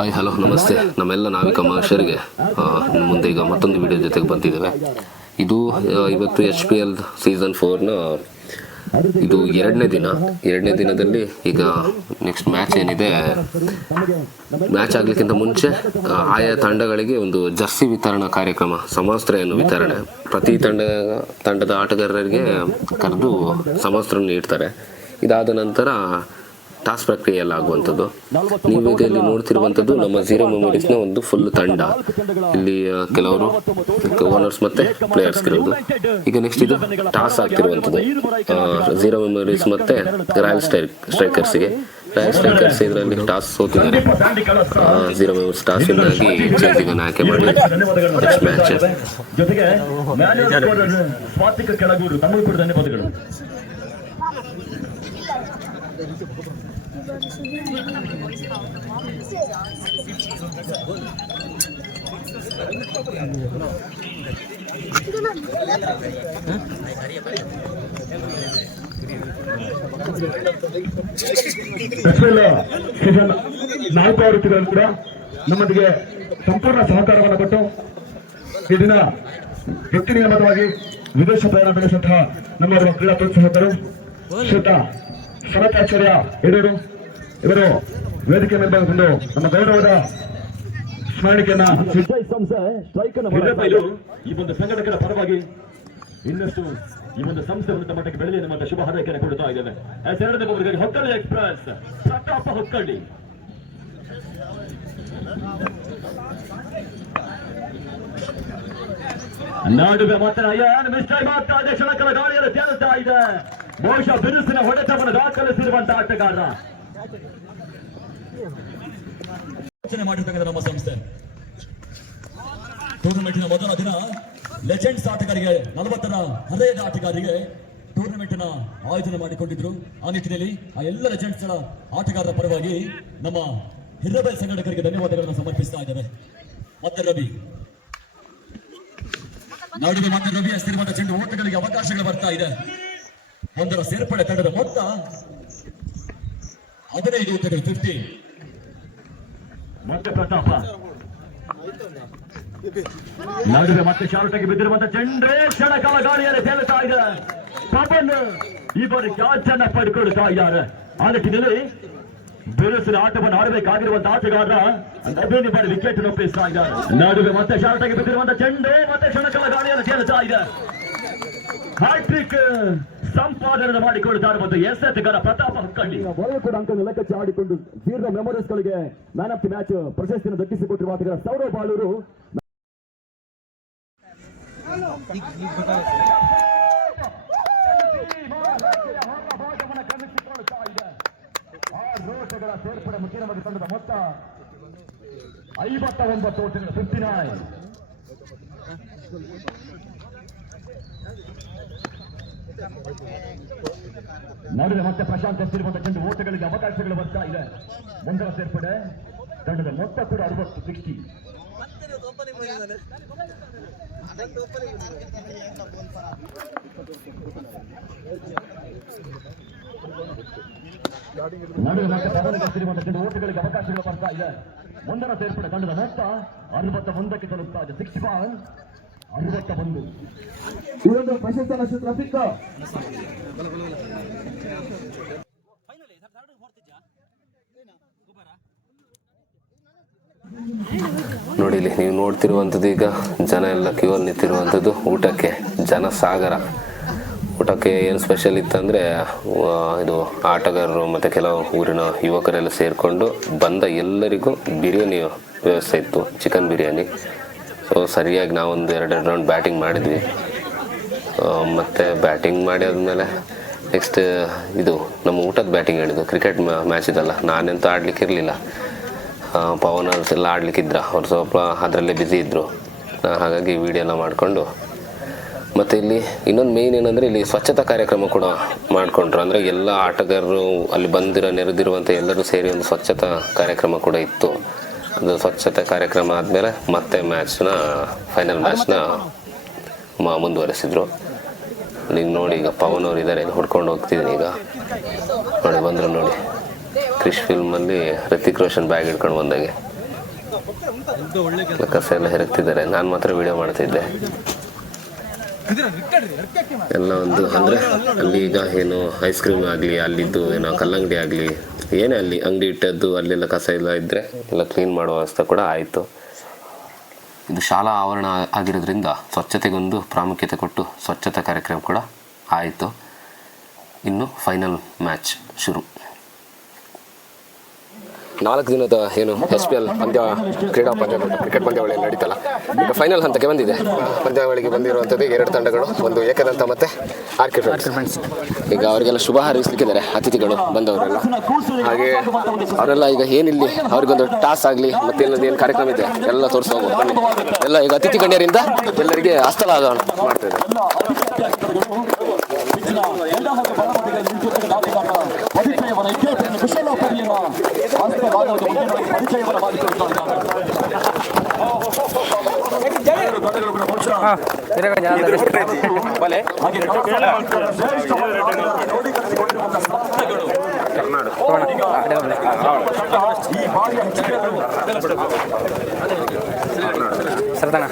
Hi hello ನಮಸ್ತೆ ನಮ್ಮೆಲ್ಲ ನಾವಿಕ ಮಹರ್ಷರಿಗೆ ಮುಂದೆ ಈಗ ಮತ್ತೊಂದು ವಿಡಿಯೋ ಜೊತೆಗೆ ಬಂದಿದ್ದೇವೆ. ಇದು ಇವತ್ತು HPL ಸೀಸನ್ 4ನ ಇದು ಎರಡನೇ ದಿನದಲ್ಲಿ ಈಗ ನೆಕ್ಸ್ಟ್ ಮ್ಯಾಚ್ ಏನಿದೆ, ಮ್ಯಾಚ್ ಆಗಲಿಕ್ಕಿಂತ ಮುಂಚೆ ಆಯಾ ತಂಡಗಳಿಗೆ ಒಂದು ಜರ್ಸಿ ವಿತರಣಾ ಕಾರ್ಯಕ್ರಮ, ಸಮವಸ್ತ್ರವನ್ನು ವಿತರಣೆ ಪ್ರತಿ ತಂಡದ ಆಟಗಾರರಿಗೆ ಕರೆದು ಸಮವಸ್ತ್ರ ನೀಡ್ತಾರೆ. ಇದಾದ ನಂತರ ಟಾಸ್ ಪ್ರಕ್ರಿಯೆಯಲ್ಲಿ ಆಗುವಂಥದ್ದು. ನೀವೀಗ ಇಲ್ಲಿ ನೋಡ್ತಿರುವಂಥದ್ದು ನಮ್ಮ ಝೀರೋ ಮೆಮೊರೀಸ್ನ ಒಂದು ಫುಲ್ ತಂಡ. ಇಲ್ಲಿ ಕೆಲವರು ಓನರ್ಸ್ ಮತ್ತೆ ಪ್ಲೇಯರ್ಸ್ ಇರೋದು. ಈಗ ನೆಕ್ಸ್ಟ್ ಇದು ಟಾಸ್ ಆಗ್ತಿರುವಂಥದ್ದು ಝೀರೋ ಮೆಮೊರೀಸ್ ಮತ್ತೆ ರಾಯಲ್ ಸ್ಟ್ರೈಕರ್ಸ್ಗೆ. ರಾಯಲ್ ಸ್ಟ್ರೈಕರ್ಸ್ ಇದರಲ್ಲಿ ಟಾಸ್ ಸೋತಿದ್ದಾರೆ. ಝೀರೋ ಮೆಮೊರೀಸ್ ಟಾಸ್ ಇಂದಾಗಿ ಚೇಂಜಿಂಗ್ ಆಯ್ಕೆ ಮಾಡಿ ನೆಕ್ಸ್ಟ್ ಮ್ಯಾಚ್. ಸೀಸನ್ 4 ಆವೃತ್ತಿಗಳು ಕೂಡ ನಮ್ಮೊಂದಿಗೆ ಸಂಪೂರ್ಣ ಸಹಕಾರವನ್ನು ಕೊಟ್ಟು ಈ ದಿನ ವ್ಯಕ್ತಿ ನಿಯಮಿತವಾಗಿ ವಿದೇಶ ಪ್ರಯಾಣ ಬೆಳೆಸುವಂತಹ ನಮ್ಮ ಕ್ರೀಡಾ ಪ್ರೋತ್ಸಾಹಕರು ಶ್ರೀಯುತ ಸನತಾಚಾರ್ಯ ಯಡೂರು ಇವರು ವೇದಿಕೆ ಮೇಲೆ ಬಂದು ನಮ್ಮ ಗೌರವದ ಸ್ಮರಣಿಕೆಯನ್ನ ಈ ಒಂದು ಸಂಘಟಕರ ಪರವಾಗಿ ಇನ್ನಷ್ಟು ಈ ಒಂದು ಸಂಸ್ಥೆ ಉನ್ನತ ಮಟ್ಟಕ್ಕೆ ಬೆಳೆಯಲಿ ಎಂಬ ಶುಭ ಹಾರೈಕೆಯನ್ನು ಕೊಡುತ್ತಾ ಇದ್ದೇವೆ. ಎರಡನೇ ಬಹುದಿಗೆ ಹೊಕ್ಕಳ್ಳಿ ಎಕ್ಸ್ಪ್ರೆಸ್ ಪ್ರತಾಪ ಹೊಕ್ಕಳ್ಳಿ. ನಾಡುವೆ ಮಾತ್ರ ಮಿಸ್ಟರ್ ಮಾತಾದ ಕ್ಷಣಕಲ ಗಾಳಿಯಲ್ಲಿ ತೇಲುತ್ತಾ ಇದೆ. ಬಹುಶಃ ಬಿರುಸಿನ ಹೊಡೆತವನ್ನು ದಾಖಲಿಸಿರುವಂತಹ ಆಟಗಾರ ಮಾಡಿರ್ತಕ್ಕಂಥ ನಮ್ಮ ಸಂಸ್ಥೆ ಟೂರ್ನಮೆಂಟಿನ ಮೊದಲ ದಿನ ಲೆಜೆಂಡ್ಸ್ ಆಟಗಾರಿಗೆ 40ರ ಹೃದಯದ ಆಟಗಾರರಿಗೆ ಟೂರ್ನಮೆಂಟ್ನ ಆಯೋಜನೆ ಮಾಡಿಕೊಂಡಿದ್ರು. ಆ ನಿಟ್ಟಿನಲ್ಲಿ ಆ ಎಲ್ಲ ಲೆಜೆಂಡ್ಸ್ ಆಟಗಾರರ ಪರವಾಗಿ ನಮ್ಮ ಹಿರಬೈಲ್ ಸಂಘಟಕರಿಗೆ ಧನ್ಯವಾದಗಳನ್ನು ಸಮರ್ಪಿಸ್ತಾ ಇದ್ದೇವೆ. ಮತ್ತೆ ರವಿ ನಾಡಿಗೆ ಮತ್ತೆ ರವಿ ಹಸ್ತಿರುವಂತಹ ಚೆಂಡು ಓಟಗಳಿಗೆ ಅವಕಾಶಗಳು ಬರ್ತಾ ಇದೆ. ಒಂದರ ಸೇರ್ಪಡೆ ತಂಡದ ಮೊತ್ತ 15 ಓಟಗಳು 50. ಮತ್ತೆ ಪ್ರತಾಪ ನಾಡಿಗೆ ಮತ್ತೆ ಶಾರುಟಕ್ಕೆ ಬಿದ್ದಿರುವಂತಹ ಚೆಂಡ್ರೆ ಕ್ಷಣಕಾಲ ಗಾಳಿಯಲ್ಲಿ ತೇಲುತ್ತಾ ಇದೆ. ಪವನ್ ಈ ಬಾರಿ ಕ್ಯಾಚ್ ಅನ್ನ ಪಡ್ಕೊಳ್ತಾ ಇದ್ದಾರೆ. ಆ ನಿಟ್ಟಿನಲ್ಲಿ ಬಿರುಸಿನ ಆಟವನ್ನು ಆಡಬೇಕಾಗಿರುವಂತಹ ಆಟಗಾರ ನವೀನ್ ಬಾರಿ ವಿಕೆಟ್ ಒಪ್ಪಿಸ್ತಾ ಇದ್ದಾರೆ. ನಾಡಿಗೆ ಮತ್ತೆ ಶಾರುಟಕ್ಕೆ ಬಿದ್ದಿರುವಂತಹ ಚೆಂಡು ಮತ್ತೆ ಕ್ಷಣಕಾಲ ಗಾಳಿಯಲ್ಲಿ ತೇಲುತ್ತಾ ಇದೆ. ಹ್ಯಾಟ್ರಿಕ್ ಸಂಪಾದನೆ ಮಾಡಿಕೊಳ್ತಾ ಇರುವಂತಹ ಎಸ್ಎತ್ಗರ ಪ್ರತಾಪ ಹೊಕ್ಕಳ್ಳಿ ಕೂಡ ಅಂಕ ಲೆಕ್ಕಾಚಾರ ಆಡಿಕೊಂಡು ಝೀರೋ ಮೆಮೊರೀಸ್ ಗಳಿಗೆ ಮ್ಯಾನ್ ಆಫ್ ದಿ ಮ್ಯಾಚ್ ಪ್ರಶಸ್ತಿಯನ್ನು ದಕ್ಕಿಸಿಕೊಟ್ಟಿರುವ ಆಟಗಾರ ಸೌರವ್ ಬಾಳೂರು ಸೇರ್ಪಡೆ ಮುಖ್ಯ ತಂಡದ ಮೊತ್ತ 59 ಓಟಗಳು 59. ನಾಡಿನ ಮತ್ತೆ ಪ್ರಶಾಂತ್ ಎಸ್ತಿರುವಂತಹ ಚೆಂಡು ಓಟಗಳಿಗೆ ಅವಕಾಶಗಳು ಬರ್ತಾ ಇದೆ. ಮುಂದರ ಸೇರ್ಪಡೆ ತಂಡದ ಮೊತ್ತ ಕೂಡ 60. ನಾಡಿನ ಮತ್ತೆ ಪವನ್ಗೆ ಎಸ್ತಿರುವಂತಹ ಚೆಂಡು ಓಟಗಳಿಗೆ ಅವಕಾಶಗಳು ಬರ್ತಾ ಇದೆ. ಮುಂದರ ಸೇರ್ಪಡೆ ತಂಡದ ಮೊತ್ತ 61ಕ್ಕೆ ತಲುಪ್ತಾ ಇದೆ. 61. ಇದೊಂದು ಪ್ರಶಸ್ತಿ ನಕ್ಷತ್ರ ರಫೀಕ್ ನೋಡಿ, ಇಲ್ಲಿ ನೀವು ನೋಡ್ತಿರುವಂಥದ್ದು ಈಗ ಜನ ಎಲ್ಲ ಕ್ಯೂ ಅಲ್ಲಿ ನಿಂತಿರುವಂಥದ್ದು ಊಟಕ್ಕೆ. ಜನ ಸಾಗರ. ಊಟಕ್ಕೆ ಏನು ಸ್ಪೆಷಲ್ ಇತ್ತಂದರೆ ಇದು ಆಟಗಾರರು ಮತ್ತು ಕೆಲವು ಊರಿನ ಯುವಕರೆಲ್ಲ ಸೇರಿಕೊಂಡು ಬಂದ ಎಲ್ಲರಿಗೂ ಬಿರಿಯಾನಿ ವ್ಯವಸ್ಥೆ ಇತ್ತು, ಚಿಕನ್ ಬಿರಿಯಾನಿ. ಸೊ ಸರಿಯಾಗಿ ನಾವೊಂದು 2 ರೌಂಡ್ ಬ್ಯಾಟಿಂಗ್ ಮಾಡಿದ್ವಿ. ಮತ್ತು ಬ್ಯಾಟಿಂಗ್ ಮಾಡಿ ಆದಮೇಲೆ ನೆಕ್ಸ್ಟ್ ಇದು ನಮ್ಮ ಊಟದ ಬ್ಯಾಟಿಂಗ್ ಹೇಳಿದ್ದು. ಕ್ರಿಕೆಟ್ ಮ್ಯಾಚ್ ಇದಲ್ಲ, ನಾನೆಂತೂ ಆಡ್ಲಿಕ್ಕೆ ಇರಲಿಲ್ಲ. ಪವನರ್ಸ್ ಎಲ್ಲ ಆಡ್ಲಿಕ್ಕಿದ್ರು, ಅವ್ರು ಸ್ವಲ್ಪ ಅದರಲ್ಲೇ ಬ್ಯುಸಿ ಇದ್ದರು. ಹಾಗಾಗಿ ವಿಡಿಯೋ ಎಲ್ಲ ಮಾಡಿಕೊಂಡು ಮತ್ತು ಇಲ್ಲಿ ಇನ್ನೊಂದು ಮೇಯ್ನ್ ಏನಂದರೆ ಇಲ್ಲಿ ಸ್ವಚ್ಛತಾ ಕಾರ್ಯಕ್ರಮ ಕೂಡ ಮಾಡಿಕೊಂಡ್ರು. ಅಂದರೆ ಎಲ್ಲ ಆಟಗಾರರು ಅಲ್ಲಿ ನೆರೆದಿರುವಂಥ ಎಲ್ಲರೂ ಸೇರಿ ಒಂದು ಸ್ವಚ್ಛತಾ ಕಾರ್ಯಕ್ರಮ ಕೂಡ ಇತ್ತು. ಅದು ಸ್ವಚ್ಛತೆ ಕಾರ್ಯಕ್ರಮ ಆದಮೇಲೆ ಮತ್ತೆ ಫೈನಲ್ ಮ್ಯಾಚ್ನ ಮುಂದುವರೆಸಿದ್ರು. ಈಗ ನೋಡಿ, ಈಗ ಪವನ್ ಅವರು ಇದ್ದಾರೆ, ಹುಡ್ಕೊಂಡು ಹೋಗ್ತಿದ್ದೀನಿ. ಈಗ ನೋಡಿ ಬಂದರು ನೋಡಿ, ಕ್ರಿಶ್ ಫಿಲ್ಮಲ್ಲಿ ಋತಿಕ್ ರೋಷನ್ ಬ್ಯಾಗ್ ಹಿಡ್ಕೊಂಡು ಬಂದಾಗೆ. ಕಸ ಎಲ್ಲ ಹೆರಕ್ತಿದ್ದಾರೆ, ನಾನು ಮಾತ್ರ ವಿಡಿಯೋ ಮಾಡ್ತಿದ್ದೆ. ಎಲ್ಲ ಒಂದು ಅಂದರೆ ಅಲ್ಲಿ ಈಗ ಏನು ಐಸ್ ಕ್ರೀಮ್ ಆಗಲಿ, ಅಲ್ಲಿದ್ದು ಏನೋ ಕಲ್ಲಂಗಡಿ ಆಗಲಿ, ಏನೇ ಅಲ್ಲಿ ಅಂಗಡಿ ಇಟ್ಟದ್ದು ಅಲ್ಲೆಲ್ಲ ಕಸ ಎಲ್ಲ ಇದ್ದರೆ ಎಲ್ಲ ಕ್ಲೀನ್ ಮಾಡುವ ವ್ಯವಸ್ಥೆ ಕೂಡ ಆಯಿತು. ಇದು ಶಾಲಾ ಆವರಣ ಆಗಿರೋದ್ರಿಂದ ಸ್ವಚ್ಛತೆಗೊಂದು ಪ್ರಾಮುಖ್ಯತೆ ಕೊಟ್ಟು ಸ್ವಚ್ಛತಾ ಕಾರ್ಯಕ್ರಮ ಕೂಡ ಆಯಿತು. ಇನ್ನು ಫೈನಲ್ ಮ್ಯಾಚ್ ಶುರು. 4 ದಿನದ ಏನು SPL ಪಂದ್ಯ ಕ್ರೀಡಾ ಪಂದ್ಯ ಕ್ರಿಕೆಟ್ ಪಂದ್ಯಾವಳಿ ನಡೀತಲ್ಲ, ಈಗ ಫೈನಲ್ ಹಂತಕ್ಕೆ ಬಂದಿದೆ. ಪಂದ್ಯಾವಳಿಗೆ ಬಂದಿರುವಂಥದ್ದು 2 ತಂಡಗಳು, ಒಂದು ಏಕದಂತ ಮತ್ತು ಆರ್ಕೆ ಫ್ರೆಂಡ್ಸ್. ಈಗ ಅವರಿಗೆಲ್ಲ ಶುಭ ಹಾರೈಸಲಿಕ್ಕಿದ್ದಾರೆ ಅತಿಥಿಗಳು ಬಂದವರೆಲ್ಲ. ಹಾಗೆ ಅವರೆಲ್ಲ ಈಗ ಏನಿಲ್ಲಿ ಅವ್ರಿಗೊಂದು ಟಾಸ್ ಆಗಲಿ ಮತ್ತೆ ಇನ್ನೊಂದು ಏನು ಕಾರ್ಯಕ್ರಮ ಇದೆ ಎಲ್ಲ ತೋರಿಸಿ ಹೋಗ್ಬೋದು ಬನ್ನಿ. ಎಲ್ಲ ಈಗ ಅತಿಥಿ ಗಣ್ಯರಿಂದ ಎಲ್ಲರಿಗೆ ಹಸ್ತಲಾಘವ ಮಾಡ್ತಿದ್ದಾರೆ. ಸರ್ದಾನ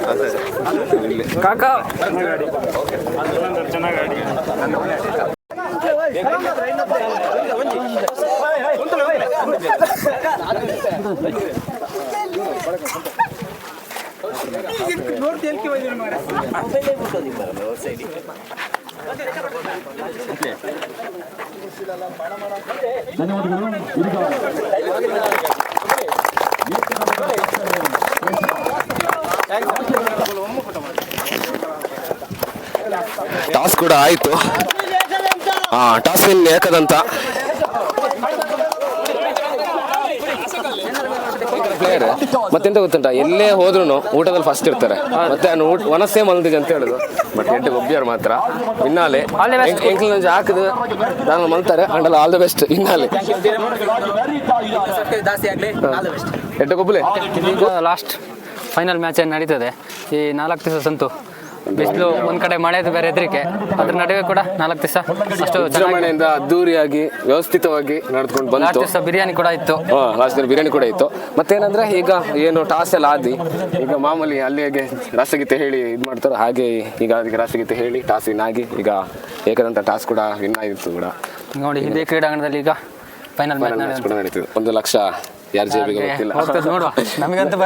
ಕಾಕಾ ಟಾಸ್ ಕೂಡ ಆಯಿತು. Toss win Ekadanta. ಪ್ಲೇಯರ್ ಮತ್ತೆಂತ ಗೊತ್ತುಂಟ, ಎಲ್ಲೇ ಹೋದ್ರು ಊಟದಲ್ಲಿ ಫಸ್ಟ್ ಇರ್ತಾರೆ. ಮತ್ತೆ ಒನಸೇ ಮಲ್ದಿಗೆ ಅಂತ ಹೇಳುದು, ಬಟ್ ಎಂಟು ಒಬ್ಬಿಯರು ಮಾತ್ರ ಇನ್ನಾಲೆ ಎಂಕ್ಲು ಹಾಕಿದ ನಾನು ಮಲ್ತಾರೆ. ಅಂಡಲ್ಲ ಆಲ್ ದ ಬೆಸ್ಟ್ ಇನ್ನಾಲೆ ಎಂಟು ಕೊಬ್ಬಲೆ. ಈಗ ಲಾಸ್ಟ್ ಫೈನಲ್ ಮ್ಯಾಚ್ ಏನು ನಡೀತದೆ. ಈ 4 ದಿವಸ ಸಂತು ಬಿಸಿಲು, ಒಂದ್ ಕಡೆ ಮಳೆದು ಬೇರೆ ಹೆದರಿಕೆ, ಅದ್ರ ನಡುವೆ ಕೂಡ 4 ದಿವಸ ಅಷ್ಟು ವಿಜೃಂಭಣೆಯಿಂದ ಅದ್ದೂರಿಯಾಗಿ ವ್ಯವಸ್ಥಿತವಾಗಿ ನಡೆದುಕೊಂಡು ಬಂತು. ಲಾಸ್ಟ್ ದಿವಸ ಬಿರಿಯಾನಿ ಕೂಡ ಇತ್ತು. ಲಾಸ್ಟ್ ದಿನ ಬಿರಿಯಾನಿ ಕೂಡ ಇತ್ತು. ಮತ್ತೇನಂದ್ರೆ ಈಗ ಏನು ಟಾಸ್ ಎಲ್ಲ ಆದಿ, ಈಗ ಮಾಮೂಲಿ ಅಲ್ಲಿಗೆ ರಾಷ್ಟ್ರಗೀತೆ ಹೇಳಿ ಇದು ಮಾಡ್ತಾರೆ, ಹಾಗೆ ಈಗ ಅದಕ್ಕೆ ರಾಷ್ಟ್ರಗೀತೆ ಹೇಳಿ ಟಾಸ್ ವಿನ್ ಆಗಿ ಈಗ ಏಕದಂತ ಟಾಸ್ ಕೂಡ ವಿನ್ ಆಗಿತ್ತು ಕೂಡ. ನೋಡಿ ಇದೇ ಕ್ರೀಡಾಂಗಣದಲ್ಲಿ ಈಗ ಫೈನಲ್ ಮ್ಯಾಚ್ ಕೂಡ ನಡೀತದೆ. 1 ಲಕ್ಷ ಯಾರ ಜೇಬಿಗೆ ಗೊತ್ತಿಲ್ಲ, ನೋಡುವ. ನಮಗಂತೂ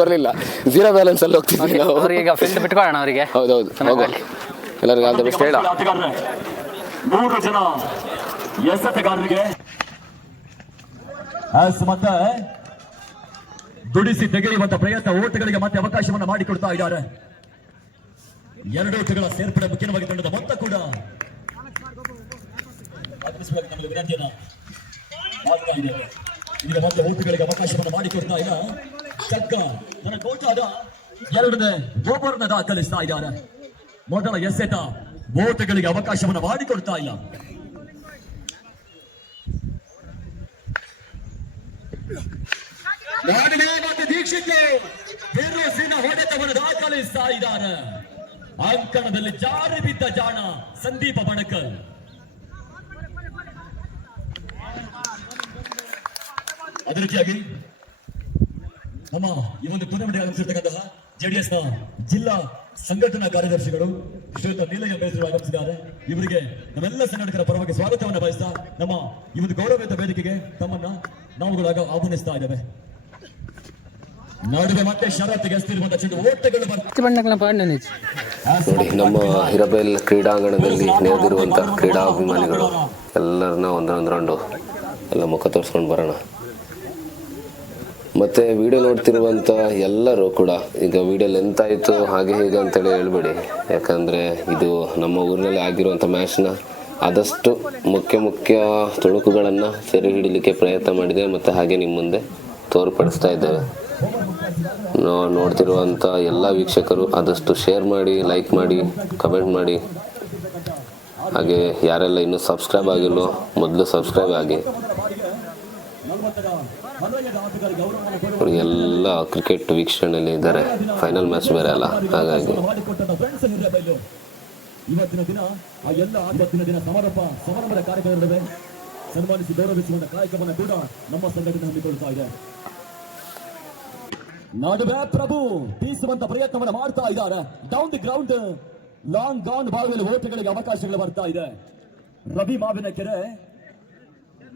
ಬರಲಿಲ್ಲ, 0 ಬ್ಯಾಲೆನ್ಸ್ ಅಲ್ಲಿ ಹೋಗ್ತಿದ್ವಿ ನಾವು. ಅವರಿಗೆ ಫೀಲ್ಡ್ ಬಿಟ್ಕೊಳ್ಳೋಣ ಅವರಿಗೆ. ಹೌದೌದು, ಎಲ್ಲರಿಗೂ ಆಲ್ ದ ಬೆಸ್ಟ್ ಹೇಳ. 3 ಜನ ಎಸೆತಗಾರರಿಗೆ ಮತ್ತೆ ದುಡಿಸಿ ತೆಗೆಯುವಂತ ಪ್ರಯತ್ನ, ಓಟಗಳಿಗೆ ಮತ್ತೆ ಅವಕಾಶವನ್ನು ಮಾಡಿಕೊಡ್ತಾ ಇದ್ದಾರೆ. 2 ಓಟಗಳ ಸೇರ್ಪಡೆ ಮುಖ್ಯವಾಗಿ ತಂಡದ ಮೊತ್ತ ಕೂಡ ವಿನಂತಿಯನ್ನು ಮಾಡ್ತಾ ಇದ್ದೇವೆ. ಈಗ ಮತ್ತೆ ಓಟಗಳಿಗೆ ಅವಕಾಶವನ್ನು ಮಾಡಿಕೊಡ್ತಾ ಇಲ್ಲ. ಚಕ್ಕ ತನ್ನ ಕೋಟಾದ 2ನೇ ಓವರ್ನ ದಾಖಲಿಸ್ತಾ ಇದ್ದಾರೆ. ಮೊದಲ ಎಸೆತ ಓಟಗಳಿಗೆ ಅವಕಾಶವನ್ನು ಮಾಡಿಕೊಡ್ತಾ ಇಲ್ಲ. ಮತ್ತೆ ದೀಕ್ಷಿತ್ ಫಿರೋಜಿನ ಹೊಡೆತವನ್ನು ದಾಖಲಿಸ್ತಾ ಇದ್ದಾರೆ. ಅಂಕಣದಲ್ಲಿ ಜಾರಿ ಬಿದ್ದ ಜಾಣ ಸಂದೀಪ ಬಣಕಲ್. ಅದೇ ರೀತಿಯಾಗಿ ನಮ್ಮ ಈ ಒಂದು ಟೂರ್ನಮೆಂಟ್ ಆಗಮಿಸಿರ್ತಕ್ಕಂತಹ JDS ನ ಜಿಲ್ಲಾ ಸಂಘಟನಾ ಕಾರ್ಯದರ್ಶಿಗಳು ಶ್ರೀಯುತ ನೀಲಯ್ಯ ಬೇಸರು ಆಗಮಿಸಿದ್ದಾರೆ. ಇವರಿಗೆ ನಮ್ಮೆಲ್ಲ ಸಂಘಟಕರ ಪರವಾಗಿ ಸ್ವಾಗತವನ್ನು ಬಯಸ್ತಾ ನಮ್ಮ ಈ ಒಂದು ಗೌರವಯುತ ವೇದಿಕೆಗೆ ತಮ್ಮನ್ನ ನಾವುಗಳಾಗ ಆಹ್ವಾನಿಸ್ತಾ ಇದ್ದೇವೆ. ನಡುವೆ ಮತ್ತೆ ಷರತ್ತಿಗೆ ಎಸ್ತಿರುವಂತಹ ಚೆಂಡು ಓಟಗಳು ನೋಡಿ, ನಮ್ಮ ಹಿರಬೇಲ್ ಕ್ರೀಡಾಂಗಣದಲ್ಲಿ ನೆರೆದಿರುವಂಥ ಕ್ರೀಡಾಭಿಮಾನಿಗಳು ಎಲ್ಲರನ್ನ ಒಂದೊಂದು ರೌಂಡು ಎಲ್ಲ ಮುಖ ತೋರಿಸ್ಕೊಂಡು ಬರೋಣ. ಮತ್ತು ವಿಡಿಯೋ ನೋಡ್ತಿರುವಂಥ ಎಲ್ಲರೂ ಕೂಡ ಈಗ ವಿಡಿಯೋ ಲೆಂತ್ ಆಯಿತು ಹಾಗೆ ಹೀಗೆ ಅಂತೇಳಿ ಹೇಳ್ಬೇಡಿ. ಯಾಕಂದರೆ ಇದು ನಮ್ಮ ಊರಿನಲ್ಲಿ ಆಗಿರುವಂಥ ಮ್ಯಾಚ್ನ ಆದಷ್ಟು ಮುಖ್ಯ ತುಣುಕುಗಳನ್ನು ಸೆರೆ ಹಿಡಿಲಿಕ್ಕೆ ಪ್ರಯತ್ನ ಮಾಡಿದೆ ಮತ್ತು ಹಾಗೆ ನಿಮ್ಮ ಮುಂದೆ ತೋರ್ಪಡಿಸ್ತಾ ಇದ್ದೇವೆ. ನೋಡ್ತಿರುವಂಥ ಎಲ್ಲ ವೀಕ್ಷಕರು ಆದಷ್ಟು ಶೇರ್ ಮಾಡಿ, ಲೈಕ್ ಮಾಡಿ, ಕಮೆಂಟ್ ಮಾಡಿ. ಹಾಗೆ ಯಾರೆಲ್ಲ ಇನ್ನೂ ಸಬ್ಸ್ಕ್ರೈಬ್ ಆಗಿಲ್ಲೋ ಮೊದಲು ಸಬ್ಸ್ಕ್ರೈಬ್ ಆಗಿ. ಎಲ್ಲ ಕ್ರಿಕೆಟ್ ವೀಕ್ಷಣೆಯಲ್ಲಿ ಇದ್ದಾರೆ, ಫೈನಲ್ ಮ್ಯಾಚ್ ಬೇರೆ ಅಲ್ಲ, ಹಾಗಾಗಿ ಇವತ್ತಿನ ದಿನ ಆ ಎಲ್ಲ ಇವತ್ತಿನ ದಿನ ಸಮಾರಂಭದ ಕಾರ್ಯಕ್ರಮಗಳಿವೆ. ಸನ್ಮಾನಿಸಿ ಗೌರವಿಸುವಂತ ಕಾರ್ಯಕ್ರಮವನ್ನು ಕೂಡ ನಮ್ಮ ಸಂಘಟನೆ ಹಮ್ಮಿಕೊಳ್ತಾ ಇದೆ. ನಡುವೆ ಪ್ರಭು ಬೀಸುವಂತ ಪ್ರಯತ್ನವನ್ನು ಮಾಡ್ತಾ ಇದ್ದಾರೆ. Down the ground long gone ಭಾಗದಲ್ಲಿ ಓಟಗಳಿಗೆ ಅವಕಾಶಗಳು ಬರ್ತಾ ಇದೆ. ರವಿ ಮಾವಿನಕೆರೆ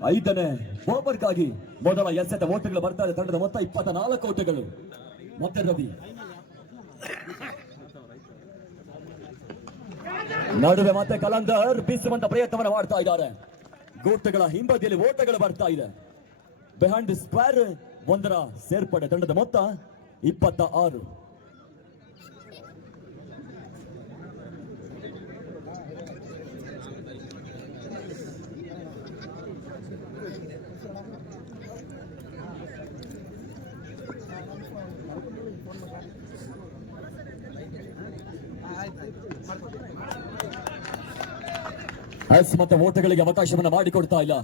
5ನೇ ಓವರ್ಗಾಗಿ ಮೊದಲ ಎಸೆತ ಓಟಗಳು ಬರ್ತಾ ಇದೆ. ತಂಡದ ಮೊತ್ತ 24 ಓಟಗಳು. ಮತ್ತೆ ರವಿ ನಡುವೆ ಮತ್ತೆ ಕಲಂದರ್ ಬೀಸುವಂತ ಪ್ರಯತ್ನವನ್ನು ಮಾಡ್ತಾ ಇದ್ದಾರೆ. ಗೋಟಗಳ ಹಿಂಬದಿಯಲ್ಲಿ ಓಟಗಳು ಬರ್ತಾ ಇದೆ. ಬಿಹೈಂಡ್ ದಿ ಸ್ಕ್ವೇರ್ 1ರ ಸೇರ್ಪಡೆ. ತಂಡದ ಮೊತ್ತ 26. ಮತ್ತೆ ಓಟಗಳಿಗೆ ಅವಕಾಶವನ್ನು ಮಾಡಿಕೊಡ್ತಾ ಇಲ್ಲ.